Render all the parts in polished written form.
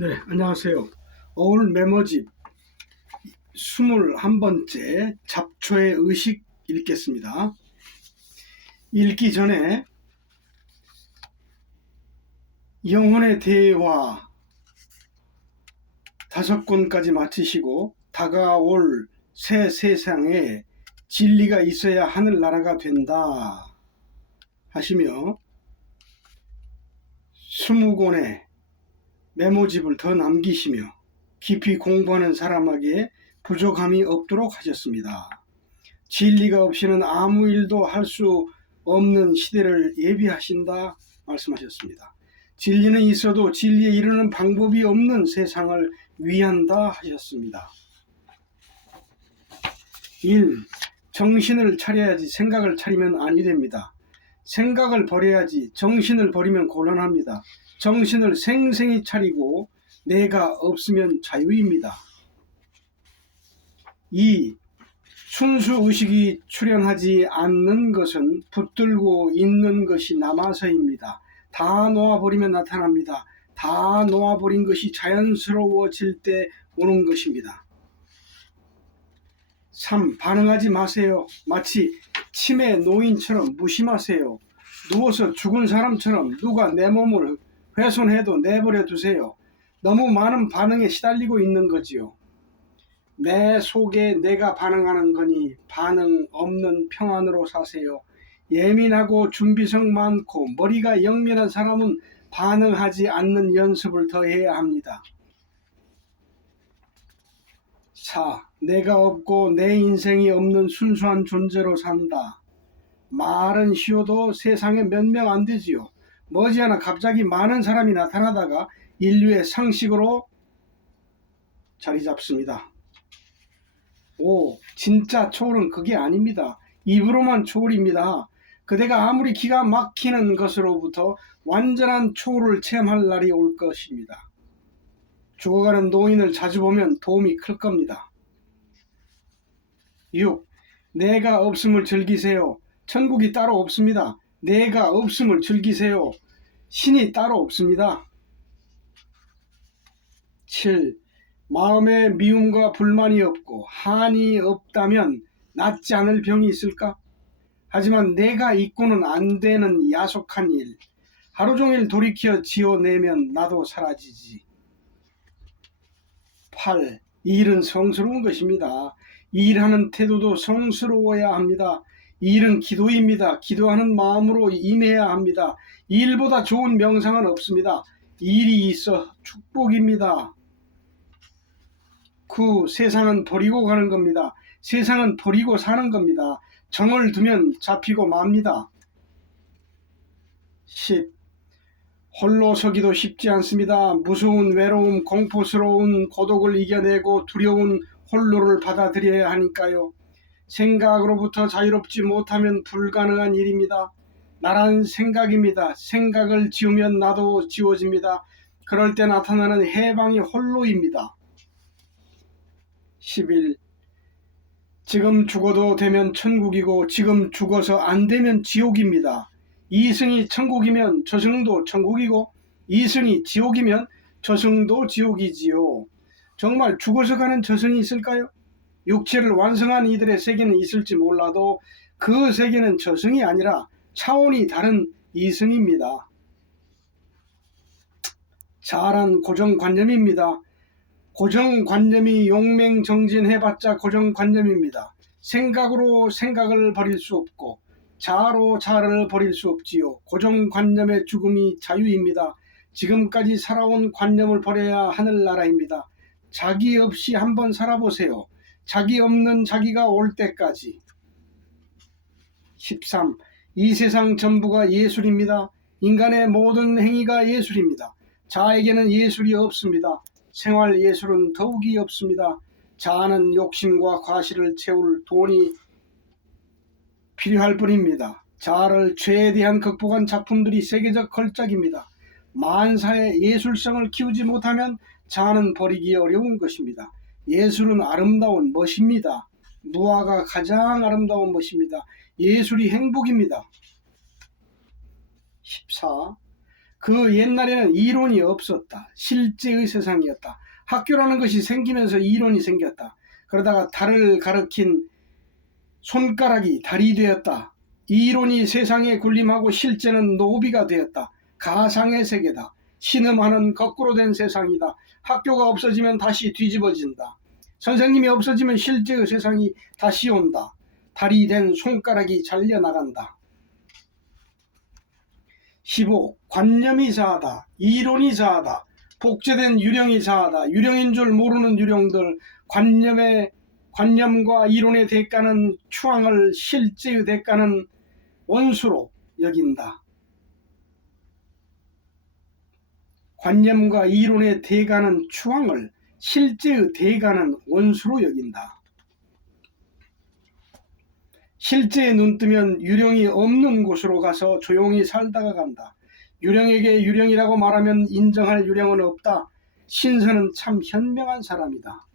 네, 안녕하세요. 오늘 메모집 21번째 잡초의 의식 읽겠습니다. 읽기 전에 영혼의 대화 5권까지 마치시고 다가올 새 세상에 진리가 있어야 하늘나라가 된다 하시며 20권의 메모집을 더 남기시며 깊이 공부하는 사람에게 부족함이 없도록 하셨습니다. 진리가 없이는 아무 일도 할 수 없는 시대를 예비하신다 말씀하셨습니다. 진리는 있어도 진리에 이르는 방법이 없는 세상을 위한다 하셨습니다. 1. 정신을 차려야지 생각을 차리면 아니 됩니다. 생각을 버려야지 정신을 버리면 곤란합니다. 정신을 생생히 차리고 내가 없으면 자유입니다. 2. 순수의식이 출현하지 않는 것은 붙들고 있는 것이 남아서입니다. 다 놓아버리면 나타납니다. 다 놓아버린 것이 자연스러워질 때 오는 것입니다. 3. 반응하지 마세요. 마치 치매 노인처럼 무심하세요. 누워서 죽은 사람처럼 누가 내 몸을 훼손해도 내버려 두세요. 너무 많은 반응에 시달리고 있는 거지요. 내 속에 내가 반응하는 거니 반응 없는 평안으로 사세요. 예민하고 준비성 많고 머리가 영민한 사람은 반응하지 않는 연습을 더 해야 합니다. 4. 내가 없고 내 인생이 없는 순수한 존재로 산다. 말은 쉬워도 세상에 몇 명 안 되지요. 머지않아 갑자기 많은 사람이 나타나다가 인류의 상식으로 자리 잡습니다. 5. 진짜 초월은 그게 아닙니다. 입으로만 초월입니다. 그대가 아무리 기가 막히는 것으로부터 완전한 초월을 체험할 날이 올 것입니다. 죽어가는 노인을 자주 보면 도움이 클 겁니다. 6. 내가 없음을 즐기세요. 천국이 따로 없습니다. 내가 없음을 즐기세요. 신이 따로 없습니다. 7. 마음에 미움과 불만이 없고 한이 없다면 낫지 않을 병이 있을까? 하지만 내가 있고는 안 되는 야속한 일, 하루 종일 돌이켜 지어내면 나도 사라지지. 8. 일은 성스러운 것입니다. 일하는 태도도 성스러워야 합니다. 일은 기도입니다. 기도하는 마음으로 임해야 합니다. 일보다 좋은 명상은 없습니다. 일이 있어 축복입니다. 9. 세상은 버리고 가는 겁니다. 세상은 버리고 사는 겁니다. 정을 두면 잡히고 맙니다. 10. 홀로 서기도 쉽지 않습니다. 무서운 외로움, 공포스러운 고독을 이겨내고 두려운 홀로를 받아들여야 하니까요. 생각으로부터 자유롭지 못하면 불가능한 일입니다. 나란 생각입니다. 생각을 지우면 나도 지워집니다. 그럴 때 나타나는 해방이 홀로입니다. 11. 지금 죽어도 되면 천국이고 지금 죽어서 안 되면 지옥입니다. 이승이 천국이면 저승도 천국이고 이승이 지옥이면 저승도 지옥이지요. 정말 죽어서 가는 저승이 있을까요? 육체를 완성한 이들의 세계는 있을지 몰라도 그 세계는 저승이 아니라 차원이 다른 이승입니다. 자아란 고정관념입니다. 고정관념이 용맹정진해봤자 고정관념입니다. 생각으로 생각을 버릴 수 없고 자아로 자아를 버릴 수 없지요. 고정관념의 죽음이 자유입니다. 지금까지 살아온 관념을 버려야 하늘나라입니다. 자기 없이 한번 살아보세요. 자기 없는 자기가 올 때까지. 13. 이 세상 전부가 예술입니다. 인간의 모든 행위가 예술입니다. 자아에게는 예술이 없습니다. 생활 예술은 더욱이 없습니다. 자아는 욕심과 과실을 채울 돈이 필요할 뿐입니다. 자아를 최대한 극복한 작품들이 세계적 걸작입니다. 만사의 예술성을 키우지 못하면 자아는 버리기 어려운 것입니다. 예술은 아름다운 멋입니다. 무아가 가장 아름다운 멋입니다. 예술이 행복입니다. 14. 그 옛날에는 이론이 없었다. 실제의 세상이었다. 학교라는 것이 생기면서 이론이 생겼다. 그러다가 달을 가리킨 손가락이 달이 되었다. 이론이 세상에 군림하고 실제는 노비가 되었다. 가상의 세계다. 신음하는 거꾸로 된 세상이다. 학교가 없어지면 다시 뒤집어진다. 선생님이 없어지면 실제의 세상이 다시 온다. 달이 된 손가락이 잘려나간다. 15. 관념이 자하다. 이론이 자하다. 복제된 유령이 자하다. 유령인 줄 모르는 유령들. 관념과 이론의 대가는 추앙을, 실제의 대가는 원수로 여긴다. 관념과 이론의 대가는 추앙을, 실제의 대가는 원수로 여긴다. 실제에 눈 뜨면 유령이 없는 곳으로 가서 조용히 살다가 간다. 유령에게 유령이라고 말하면 인정할 유령은 없다. 신선은 참 현명한 사람이다.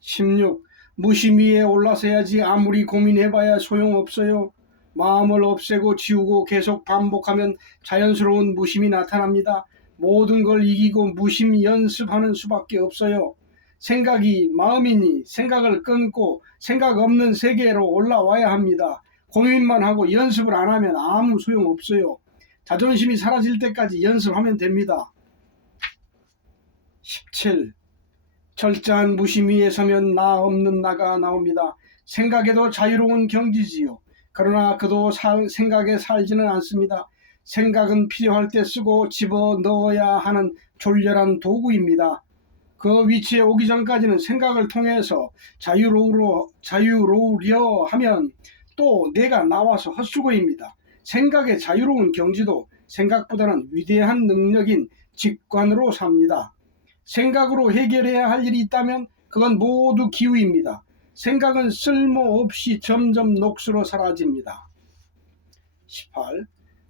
16. 무심위에 올라서야지. 아무리 고민해봐야 소용없어요. 마음을 없애고 지우고 계속 반복하면 자연스러운 무심이 나타납니다. 모든 걸 이기고 무심 연습하는 수밖에 없어요. 생각이 마음이니 생각을 끊고 생각 없는 세계로 올라와야 합니다. 고민만 하고 연습을 안 하면 아무 소용없어요. 자존심이 사라질 때까지 연습하면 됩니다. 17. 철저한 무심 위에 서면 나 없는 나가 나옵니다. 생각에도 자유로운 경지지요. 그러나 그도 생각에 살지는 않습니다. 생각은 필요할 때 쓰고 집어넣어야 하는 졸렬한 도구입니다. 그 위치에 오기 전까지는 생각을 통해서 자유로우려 하면 또 내가 나와서 헛수고입니다. 생각의 자유로운 경지도 생각보다는 위대한 능력인 직관으로 삽니다. 생각으로 해결해야 할 일이 있다면 그건 모두 기우입니다. 생각은 쓸모없이 점점 녹수로 사라집니다. 18.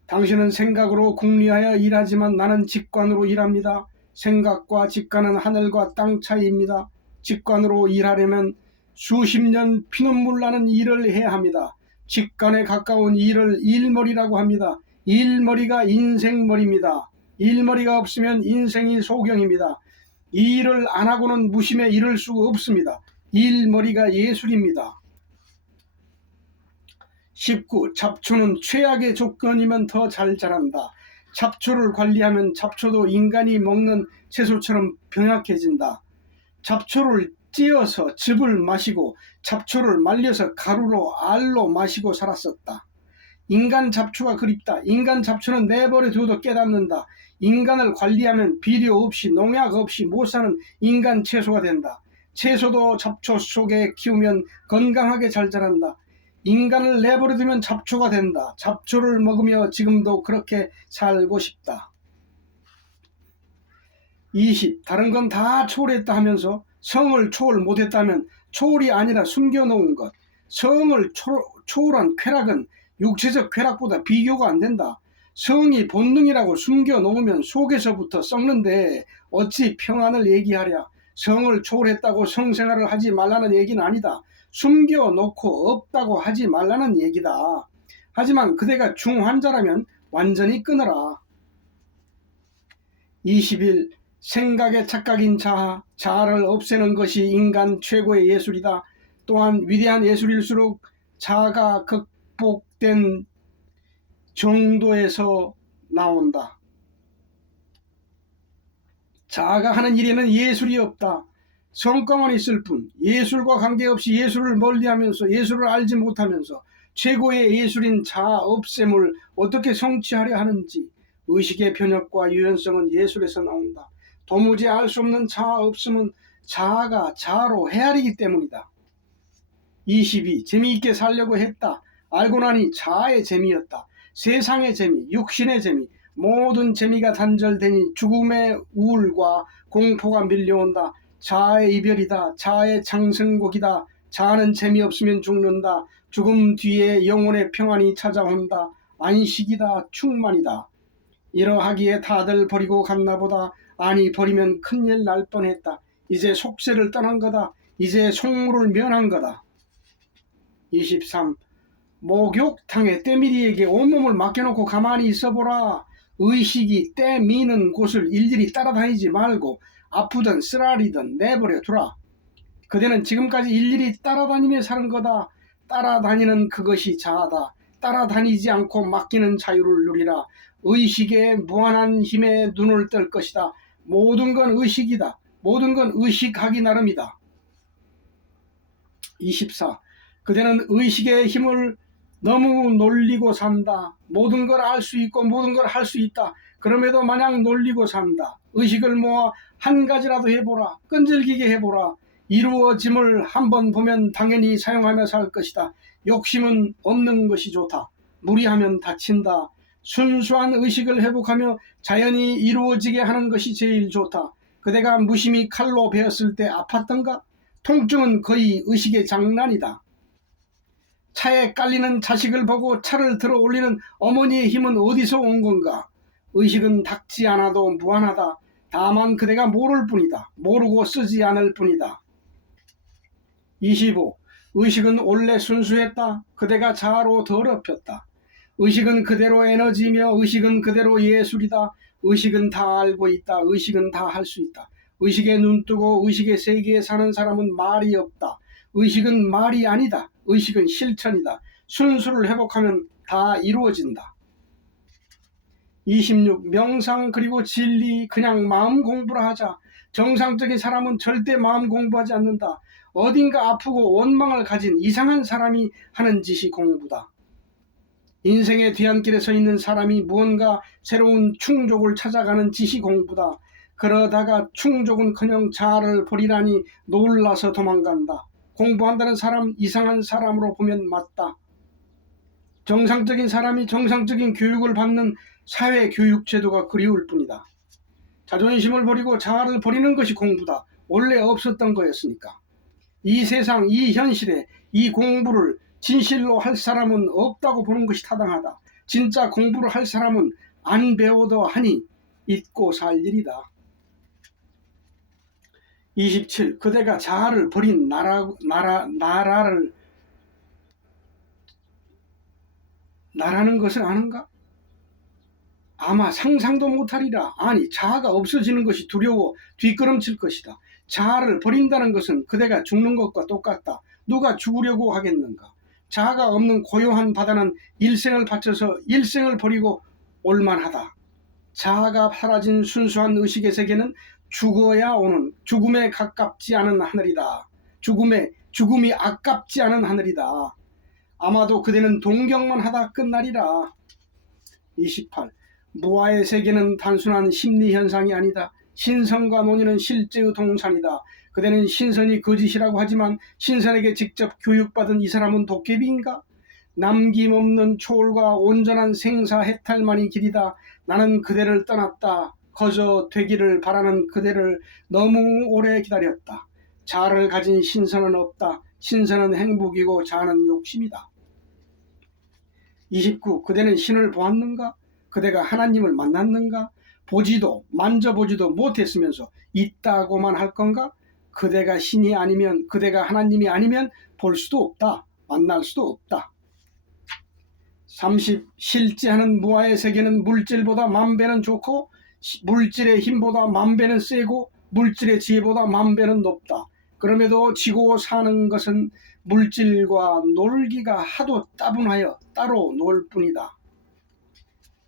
당신은 생각으로 궁리하여 일하지만 나는 직관으로 일합니다. 생각과 직관은 하늘과 땅 차이입니다. 직관으로 일하려면 수십 년 피눈물 나는 일을 해야 합니다. 직관에 가까운 일을 일머리라고 합니다. 일머리가 인생머리입니다. 일머리가 없으면 인생이 소경입니다. 이 일을 안 하고는 무심에 이를 수가 없습니다. 일머리가 예술입니다. 19. 잡초는 최악의 조건이면 더 잘 자란다. 잡초를 관리하면 잡초도 인간이 먹는 채소처럼 병약해진다. 잡초를 찧어서 즙을 마시고 잡초를 말려서 가루로 알로 마시고 살았었다. 인간 잡초가 그립다. 인간 잡초는 내버려 두어도 깨닫는다. 인간을 관리하면 비료 없이 농약 없이 못 사는 인간 채소가 된다. 채소도 잡초 속에 키우면 건강하게 잘 자란다. 인간을 내버려 두면 잡초가 된다. 잡초를 먹으며 지금도 그렇게 살고 싶다. 20. 다른 건 다 초월했다 하면서 성을 초월 못했다면 초월이 아니라 숨겨놓은 것. 성을 초월한 쾌락은 육체적 쾌락보다 비교가 안 된다. 성이 본능이라고 숨겨놓으면 속에서부터 썩는데 어찌 평안을 얘기하랴. 성을 초월했다고 성생활을 하지 말라는 얘기는 아니다. 숨겨놓고 없다고 하지 말라는 얘기다. 하지만 그대가 중환자라면 완전히 끊어라. 21. 생각의 착각인 자아, 자아를 없애는 것이 인간 최고의 예술이다. 또한 위대한 예술일수록 자아가 극복된 정도에서 나온다. 자아가 하는 일에는 예술이 없다. 성과만 있을 뿐 예술과 관계없이 예술을 멀리하면서 예술을 알지 못하면서 최고의 예술인 자아 없앰을 어떻게 성취하려 하는지. 의식의 변혁과 유연성은 예술에서 나온다. 도무지 알 수 없는 자아 없음은 자아가 자아로 헤아리기 때문이다. 22. 재미있게 살려고 했다. 알고 나니 자아의 재미였다. 세상의 재미, 육신의 재미, 모든 재미가 단절되니 죽음의 우울과 공포가 밀려온다. 자아의 이별이다. 자아의 장승곡이다. 자아는 재미없으면 죽는다. 죽음 뒤에 영혼의 평안이 찾아온다. 안식이다. 충만이다. 이러하기에 다들 버리고 갔나보다. 아니, 버리면 큰일 날 뻔했다. 이제 속세를 떠난 거다. 이제 속물을 면한 거다. 23. 목욕탕에 때밀이에게 온몸을 맡겨놓고 가만히 있어보라. 의식이 때 미는 곳을 일일이 따라다니지 말고 아프든 쓰라리든 내버려 두라. 그대는 지금까지 일일이 따라다니며 사는 거다. 따라다니는 그것이 자아다. 따라다니지 않고 맡기는 자유를 누리라. 의식의 무한한 힘에 눈을 뜰 것이다. 모든 건 의식이다. 모든 건 의식하기 나름이다. 24. 그대는 의식의 힘을 너무 놀리고 산다. 모든 걸 알 수 있고 모든 걸 할 수 있다. 그럼에도 마냥 놀리고 산다. 의식을 모아 한 가지라도 해보라. 끈질기게 해보라. 이루어짐을 한번 보면 당연히 사용하며 살 것이다. 욕심은 없는 것이 좋다. 무리하면 다친다. 순수한 의식을 회복하며 자연히 이루어지게 하는 것이 제일 좋다. 그대가 무심히 칼로 베었을 때 아팠던가? 통증은 거의 의식의 장난이다. 차에 깔리는 자식을 보고 차를 들어 올리는 어머니의 힘은 어디서 온 건가? 의식은 닦지 않아도 무한하다. 다만 그대가 모를 뿐이다. 모르고 쓰지 않을 뿐이다. 25. 의식은 원래 순수했다. 그대가 자아로 더럽혔다. 의식은 그대로 에너지며 의식은 그대로 예술이다. 의식은 다 알고 있다. 의식은 다 할 수 있다. 의식에 눈뜨고 의식의 세계에 사는 사람은 말이 없다. 의식은 말이 아니다. 의식은 실천이다. 순수를 회복하면 다 이루어진다. 26. 명상 그리고 진리 그냥 마음 공부를 하자. 정상적인 사람은 절대 마음 공부하지 않는다. 어딘가 아프고 원망을 가진 이상한 사람이 하는 짓이 공부다. 인생의 뒤안길에 서 있는 사람이 무언가 새로운 충족을 찾아가는 짓이 공부다. 그러다가 충족은커녕 자아를 버리라니 놀라서 도망간다. 공부한다는 사람 이상한 사람으로 보면 맞다. 정상적인 사람이 정상적인 교육을 받는 사회교육제도가 그리울 뿐이다. 자존심을 버리고 자아를 버리는 것이 공부다. 원래 없었던 거였으니까. 이 세상, 이 현실에 이 공부를 진실로 할 사람은 없다고 보는 것이 타당하다. 진짜 공부를 할 사람은 안 배워도 하니 잊고 살 일이다. 27. 그대가 자아를 버린 나라는 것을 아는가? 아마 상상도 못하리라. 아니, 자아가 없어지는 것이 두려워 뒷걸음칠 것이다. 자아를 버린다는 것은 그대가 죽는 것과 똑같다. 누가 죽으려고 하겠는가? 자아가 없는 고요한 바다는 일생을 바쳐서 일생을 버리고 올만하다. 자아가 사라진 순수한 의식의 세계는 죽어야 오는 죽음에 가깝지 않은 하늘이다. 죽음이 아깝지 않은 하늘이다. 아마도 그대는 동경만 하다 끝나리라. 28. 무아의 세계는 단순한 심리현상이 아니다. 신선과 논의는 실제의 동산이다. 그대는 신선이 거짓이라고 하지만 신선에게 직접 교육받은 이 사람은 도깨비인가? 남김없는 초월과 온전한 생사해탈만이 길이다. 나는 그대를 떠났다. 거저 되기를 바라는 그대를 너무 오래 기다렸다. 자아를 가진 신선은 없다. 신선은 행복이고 자아는 욕심이다. 29. 그대는 신을 보았는가? 그대가 하나님을 만났는가? 보지도 만져보지도 못했으면서 있다고만 할 건가? 그대가 신이 아니면 그대가 하나님이 아니면 볼 수도 없다. 만날 수도 없다. 30. 실제하는 무아의 세계는 물질보다 만배는 좋고 물질의 힘보다 만배는 세고 물질의 지혜보다 만배는 높다. 그럼에도 지고 사는 것은 물질과 놀기가 하도 따분하여 따로 놀 뿐이다.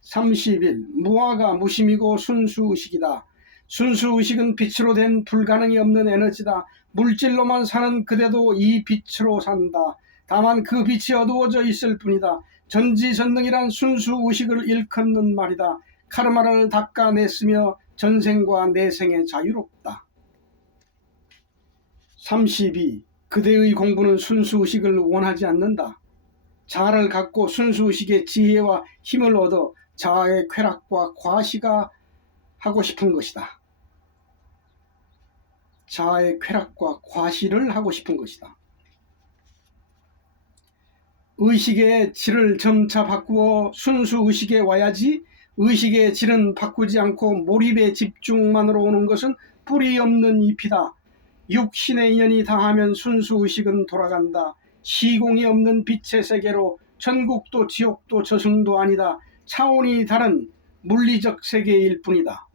31. 무아가 무심이고 순수의식이다. 순수의식은 빛으로 된 불가능이 없는 에너지다. 물질로만 사는 그대도 이 빛으로 산다. 다만 그 빛이 어두워져 있을 뿐이다. 전지전능이란 순수의식을 일컫는 말이다. 카르마를 닦아냈으며 전생과 내생에 자유롭다. 32. 그대의 공부는 순수의식을 원하지 않는다. 자아를 갖고 순수의식의 지혜와 힘을 얻어 자아의 쾌락과 과시가 하고 싶은 것이다. 자아의 쾌락과 과시를 하고 싶은 것이다. 의식의 질을 점차 바꾸어 순수의식에 와야지. 의식의 질은 바꾸지 않고 몰입의 집중만으로 오는 것은 뿌리 없는 잎이다. 육신의 인연이 다하면 순수의식은 돌아간다. 시공이 없는 빛의 세계로 천국도 지옥도 저승도 아니다. 차원이 다른 물리적 세계일 뿐이다.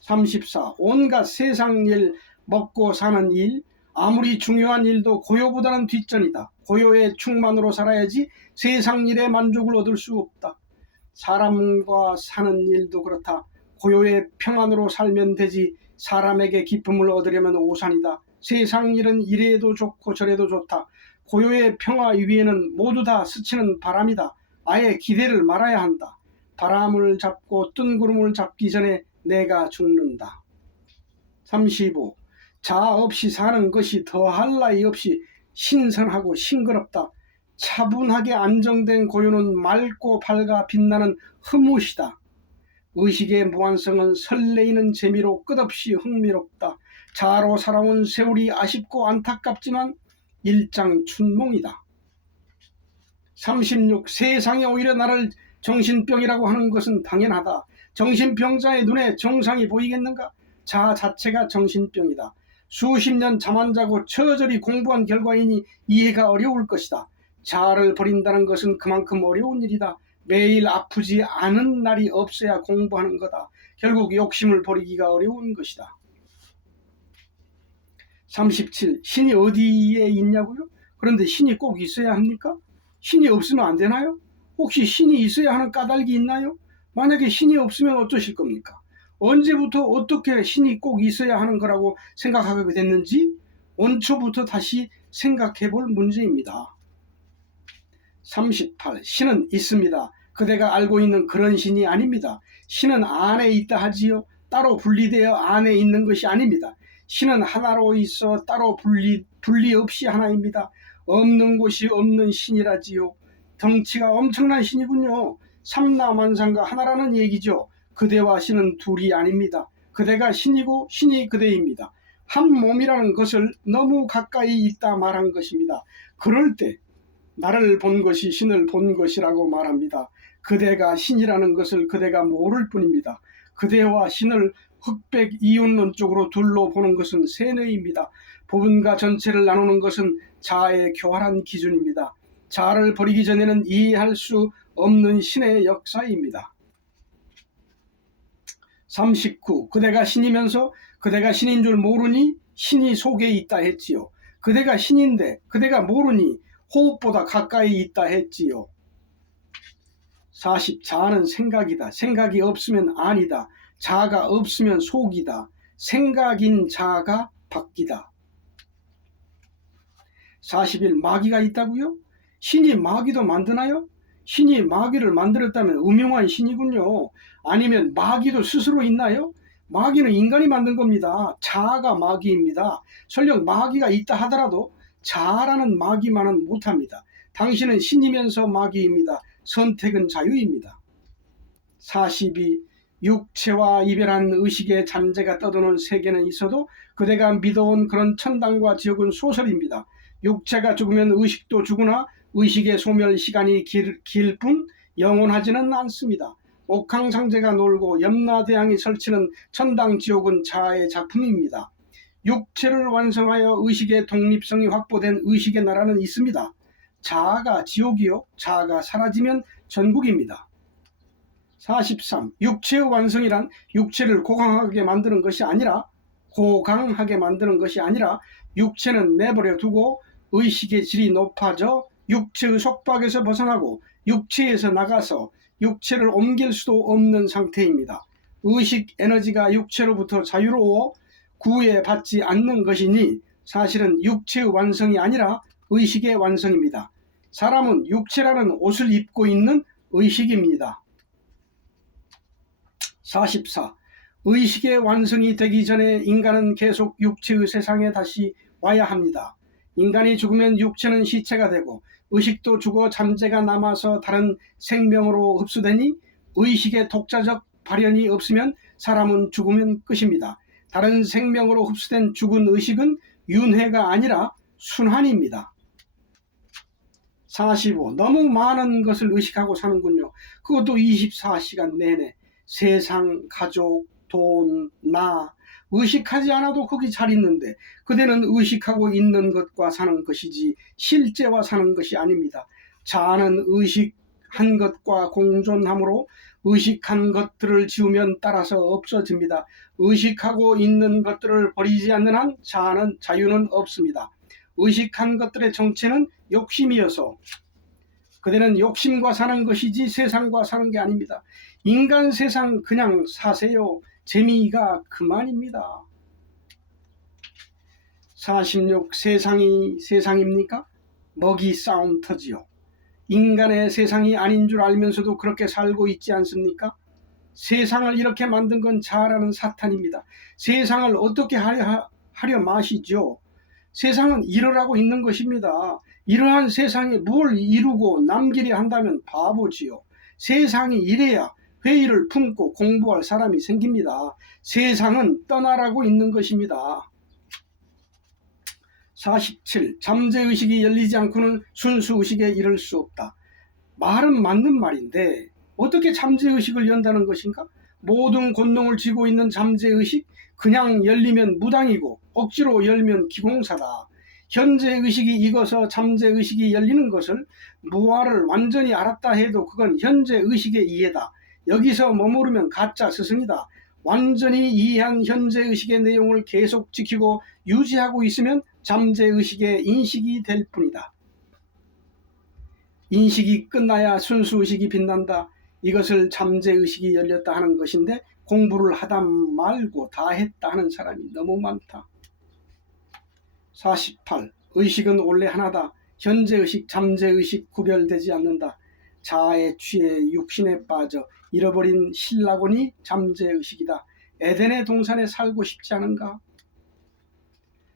34. 온갖 세상 일, 먹고 사는 일, 아무리 중요한 일도 고요보다는 뒷전이다. 고요의 충만으로 살아야지 세상 일에 만족을 얻을 수 없다. 사람과 사는 일도 그렇다. 고요의 평안으로 살면 되지 사람에게 기쁨을 얻으려면 오산이다. 세상 일은 이래도 좋고 저래도 좋다. 고요의 평화 위에는 모두 다 스치는 바람이다. 아예 기대를 말아야 한다. 바람을 잡고 뜬구름을 잡기 전에 내가 죽는다. 35. 자아 없이 사는 것이 더할 나위 없이 신선하고 싱그럽다. 차분하게 안정된 고요는 맑고 밝아 빛나는 흠옷이다. 의식의 무한성은 설레이는 재미로 끝없이 흥미롭다. 자아로 살아온 세월이 아쉽고 안타깝지만 일장춘몽이다. 36. 세상이 오히려 나를 정신병이라고 하는 것은 당연하다. 정신병자의 눈에 정상이 보이겠는가? 자아 자체가 정신병이다. 수십 년 잠 안 자고 처절히 공부한 결과이니 이해가 어려울 것이다. 자아를 버린다는 것은 그만큼 어려운 일이다. 매일 아프지 않은 날이 없어야 공부하는 거다. 결국 욕심을 버리기가 어려운 것이다. 37. 신이 어디에 있냐고요? 그런데 신이 꼭 있어야 합니까? 신이 없으면 안 되나요? 혹시 신이 있어야 하는 까닭이 있나요? 만약에 신이 없으면 어쩌실 겁니까? 언제부터 어떻게 신이 꼭 있어야 하는 거라고 생각하게 됐는지 원초부터 다시 생각해 볼 문제입니다. 38. 신은 있습니다. 그대가 알고 있는 그런 신이 아닙니다. 신은 안에 있다 하지요. 따로 분리되어 안에 있는 것이 아닙니다. 신은 하나로 있어 따로 분리 없이 하나입니다. 없는 곳이 없는 신이라지요. 덩치가 엄청난 신이군요. 삼라만상과 하나라는 얘기죠. 그대와 신은 둘이 아닙니다. 그대가 신이고 신이 그대입니다. 한 몸이라는 것을 너무 가까이 있다 말한 것입니다. 그럴 때 나를 본 것이 신을 본 것이라고 말합니다. 그대가 신이라는 것을 그대가 모를 뿐입니다. 그대와 신을 흑백 이윤론적으로 둘로 보는 것은 세뇌입니다. 부분과 전체를 나누는 것은 자아의 교활한 기준입니다. 자아를 버리기 전에는 이해할 수 없는 신의 역사입니다. 39. 그대가 신이면서 그대가 신인 줄 모르니 신이 속에 있다 했지요. 그대가 신인데 그대가 모르니 호흡보다 가까이 있다 했지요. 40. 자아는 생각이다. 생각이 없으면 아니다. 자아가 없으면 속이다. 생각인 자아가 바뀌다. 41. 마귀가 있다고요? 신이 마귀도 만드나요? 신이 마귀를 만들었다면 음흉한 신이군요. 아니면 마귀도 스스로 있나요? 마귀는 인간이 만든 겁니다. 자아가 마귀입니다. 설령 마귀가 있다 하더라도 자아라는 마귀만은 못합니다. 당신은 신이면서 마귀입니다. 선택은 자유입니다. 42. 육체와 이별한 의식의 잔재가 떠도는 세계는 있어도 그대가 믿어온 그런 천당과 지옥은 소설입니다. 육체가 죽으면 의식도 죽으나 의식의 소멸 시간이 길 뿐 영원하지는 않습니다. 옥황상제가 놀고 염라대왕이 설치는 천당 지옥은 자아의 작품입니다. 육체를 완성하여 의식의 독립성이 확보된 의식의 나라는 있습니다. 자아가 지옥이요 자아가 사라지면 전국입니다. 43. 육체의 완성이란 육체를 고강하게 만드는 것이 아니라 육체는 내버려 두고 의식의 질이 높아져 육체의 속박에서 벗어나고 육체에서 나가서 육체를 옮길 수도 없는 상태입니다. 의식 에너지가 육체로부터 자유로워 구애받지 않는 것이니 사실은 육체의 완성이 아니라 의식의 완성입니다. 사람은 육체라는 옷을 입고 있는 의식입니다. 44. 의식의 완성이 되기 전에 인간은 계속 육체의 세상에 다시 와야 합니다. 인간이 죽으면 육체는 시체가 되고 의식도 죽어 잠재가 남아서 다른 생명으로 흡수되니 의식의 독자적 발현이 없으면 사람은 죽으면 끝입니다. 다른 생명으로 흡수된 죽은 의식은 윤회가 아니라 순환입니다. 45. 너무 많은 것을 의식하고 사는군요. 그것도 24시간 내내. 세상, 가족, 돈, 나 의식하지 않아도 거기 잘 있는데 그대는 의식하고 있는 것과 사는 것이지 실제와 사는 것이 아닙니다. 자아는 의식한 것과 공존하므로 의식한 것들을 지우면 따라서 없어집니다. 의식하고 있는 것들을 버리지 않는 한 자유는 없습니다. 의식한 것들의 정체는 욕심이어서 그대는 욕심과 사는 것이지 세상과 사는 게 아닙니다. 인간 세상 그냥 사세요. 재미가 그만입니다. 46. 세상이 세상입니까? 먹이 싸움 터지요. 인간의 세상이 아닌 줄 알면서도 그렇게 살고 있지 않습니까? 세상을 이렇게 만든 건 잘 아는 사탄입니다. 세상을 어떻게 하려 마시죠? 세상은 이루라고 있는 것입니다. 이러한 세상에 뭘 이루고 남기려 한다면 바보지요. 세상이 이래야 회의를 품고 공부할 사람이 생깁니다. 세상은 떠나라고 있는 것입니다. 47. 잠재의식이 열리지 않고는 순수의식에 이를 수 없다. 말은 맞는 말인데 어떻게 잠재의식을 연다는 것인가? 모든 권능을 쥐고 있는 잠재의식, 그냥 열리면 무당이고 억지로 열면 기공사다. 현재의식이 익어서 잠재의식이 열리는 것을 무아를 완전히 알았다 해도 그건 현재의식의 이해다. 여기서 머무르면 가짜 스승이다. 완전히 이해한 현재의식의 내용을 계속 지키고 유지하고 있으면 잠재의식의 인식이 될 뿐이다. 인식이 끝나야 순수의식이 빛난다. 이것을 잠재의식이 열렸다 하는 것인데 공부를 하다 말고 다 했다 하는 사람이 너무 많다. 48. 의식은 원래 하나다. 현재의식, 잠재의식 구별되지 않는다. 자아에 취해 육신에 빠져 잃어버린 신라곤이 잠재의식이다. 에덴의 동산에 살고 싶지 않은가?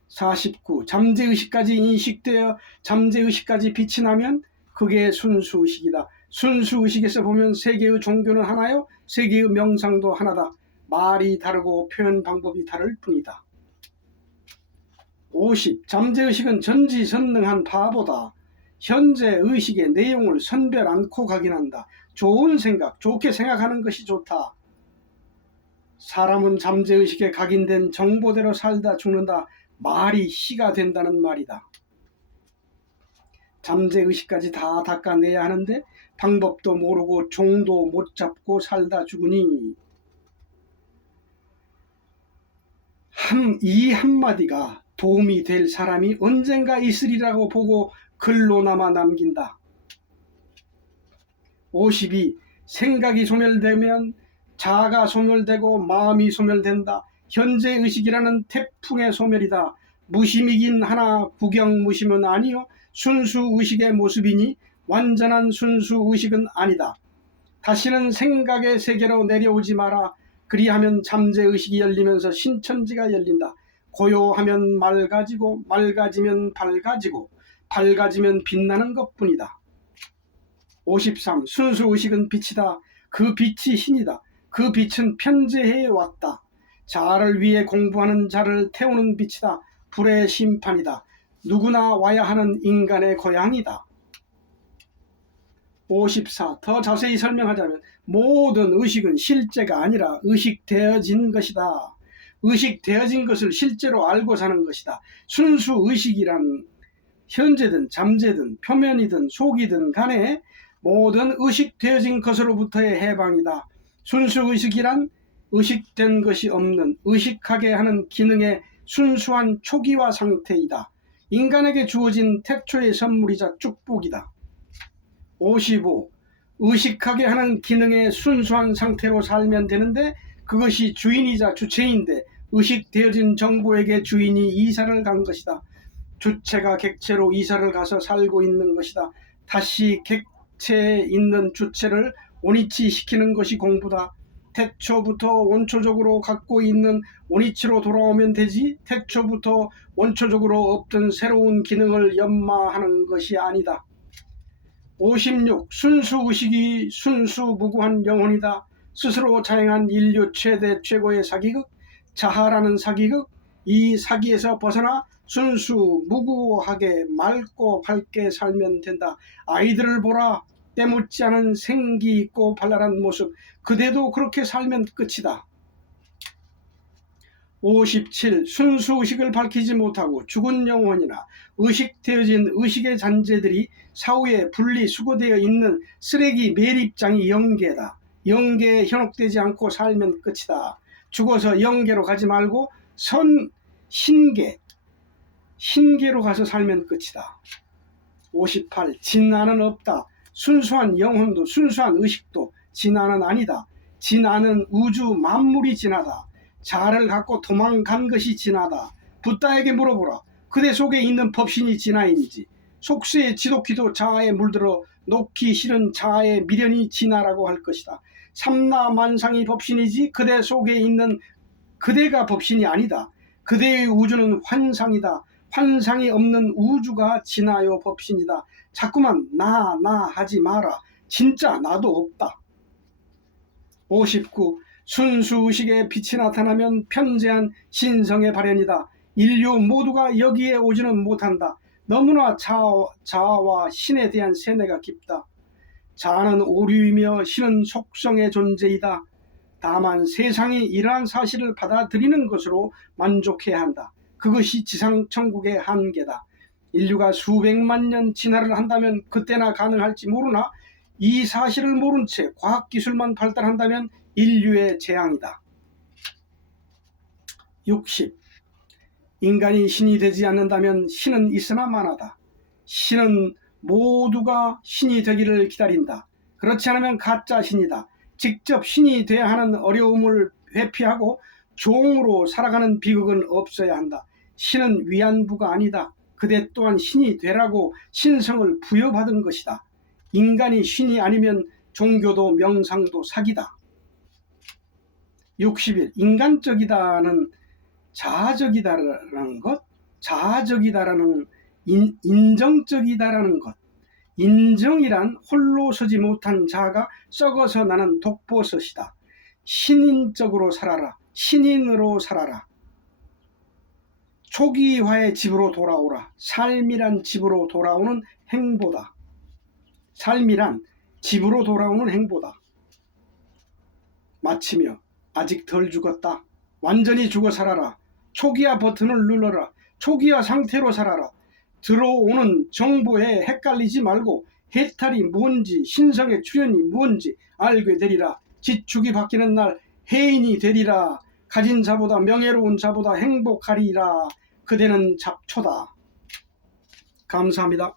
49. 잠재의식까지 인식되어 잠재의식까지 빛이 나면 그게 순수의식이다. 순수의식에서 보면 세계의 종교는 하나요, 세계의 명상도 하나다. 말이 다르고 표현 방법이 다를 뿐이다. 50. 잠재의식은 전지전능한 바보다. 현재의식의 내용을 선별 않고 각인한다. 좋은 생각, 좋게 생각하는 것이 좋다. 사람은 잠재의식에 각인된 정보대로 살다 죽는다. 말이 시가 된다는 말이다. 잠재의식까지 다 닦아내야 하는데 방법도 모르고 종도 못 잡고 살다 죽으니 이 한마디가 도움이 될 사람이 언젠가 있으리라고 보고 글로나마 남긴다. 52. 생각이 소멸되면 자아가 소멸되고 마음이 소멸된다. 현재의식이라는 태풍의 소멸이다. 무심이긴 하나 구경무심은 아니요 순수의식의 모습이니 완전한 순수의식은 아니다. 다시는 생각의 세계로 내려오지 마라. 그리하면 잠재의식이 열리면서 신천지가 열린다. 고요하면 맑아지고 맑아지면 밝아지고 밝아지면 빛나는 것뿐이다. 53. 순수의식은 빛이다. 그 빛이 신이다. 그 빛은 편재해 왔다. 자아를 위해 공부하는 자를 태우는 빛이다. 불의 심판이다. 누구나 와야 하는 인간의 고향이다. 54. 더 자세히 설명하자면 모든 의식은 실제가 아니라 의식되어진 것이다. 의식되어진 것을 실제로 알고 사는 것이다. 순수의식이란 현재든 잠재든 표면이든 속이든 간에 모든 의식되어진 것으로부터의 해방이다. 순수의식이란 의식된 것이 없는 의식하게 하는 기능의 순수한 초기화 상태이다. 인간에게 주어진 태초의 선물이자 축복이다. 55. 의식하게 하는 기능의 순수한 상태로 살면 되는데 그것이 주인이자 주체인데 의식되어진 정보에게 주인이 이사를 간 것이다. 주체가 객체로 이사를 가서 살고 있는 것이다. 다시 객체에 있는 주체를 원위치시키는 것이 공부다. 태초부터 원초적으로 갖고 있는 원위치로 돌아오면 되지 태초부터 원초적으로 없던 새로운 기능을 연마하는 것이 아니다. 56. 순수의식이 순수무구한 영혼이다. 스스로 자행한 인류 최대 최고의 사기극, 자하라는 사기극, 이 사기에서 벗어나 순수무구하게 맑고 밝게 살면 된다. 아이들을 보라. 때묻지 않은 생기 있고 발랄한 모습, 그대도 그렇게 살면 끝이다. 57. 순수의식을 밝히지 못하고 죽은 영혼이나 의식되어진 의식의 잔재들이 사후에 분리 수거되어 있는 쓰레기 매립장이 영계다. 영계에 현혹되지 않고 살면 끝이다. 죽어서 영계로 가지 말고 신계로 가서 살면 끝이다. 58. 진아는 없다. 순수한 영혼도 순수한 의식도 진아는 아니다. 진아는 우주 만물이 진하다. 자아를 갖고 도망간 것이 진하다. 붓다에게 물어보라. 그대 속에 있는 법신이 진아인지. 속세의 지독히도 자아에 물들어 놓기 싫은 자아의 미련이 진아라고 할 것이다. 삼라만상이 법신이지 그대 속에 있는 그대가 법신이 아니다. 그대의 우주는 환상이다. 환상이 없는 우주가 진아요 법신이다. 자꾸만 나 하지 마라. 진짜 나도 없다. 59. 순수의식의 빛이 나타나면 편재한 신성의 발현이다. 인류 모두가 여기에 오지는 못한다. 너무나 자아와 신에 대한 세뇌가 깊다. 자아는 오류이며 신은 속성의 존재이다. 다만 세상이 이러한 사실을 받아들이는 것으로 만족해야 한다. 그것이 지상천국의 한계다. 인류가 수백만 년 진화를 한다면 그때나 가능할지 모르나 이 사실을 모른 채 과학기술만 발달한다면 인류의 재앙이다. 60. 인간이 신이 되지 않는다면 신은 있으나 마나다. 신은 모두가 신이 되기를 기다린다. 그렇지 않으면 가짜 신이다. 직접 신이 돼야 하는 어려움을 회피하고 종으로 살아가는 비극은 없어야 한다. 신은 위안부가 아니다. 그대 또한 신이 되라고 신성을 부여받은 것이다. 인간이 신이 아니면 종교도 명상도 사기다. 60일. 인간적이다는 자아적이다라는 것, 자아적이다라는 인정적이다라는 것. 인정이란 홀로 서지 못한 자가 썩어서 나는 독버섯이다. 신인적으로 살아라. 신인으로 살아라. 초기화의 집으로 돌아오라. 삶이란 집으로 돌아오는 행보다. 삶이란 집으로 돌아오는 행보다. 마치며 아직 덜 죽었다. 완전히 죽어 살아라. 초기화 버튼을 눌러라. 초기화 상태로 살아라. 들어오는 정보에 헷갈리지 말고 해탈이 뭔지 신성의 출현이 뭔지 알게 되리라. 지축이 바뀌는 날 해인이 되리라. 가진 자보다 명예로운 자보다 행복하리라. 그대는 잡초다. 감사합니다.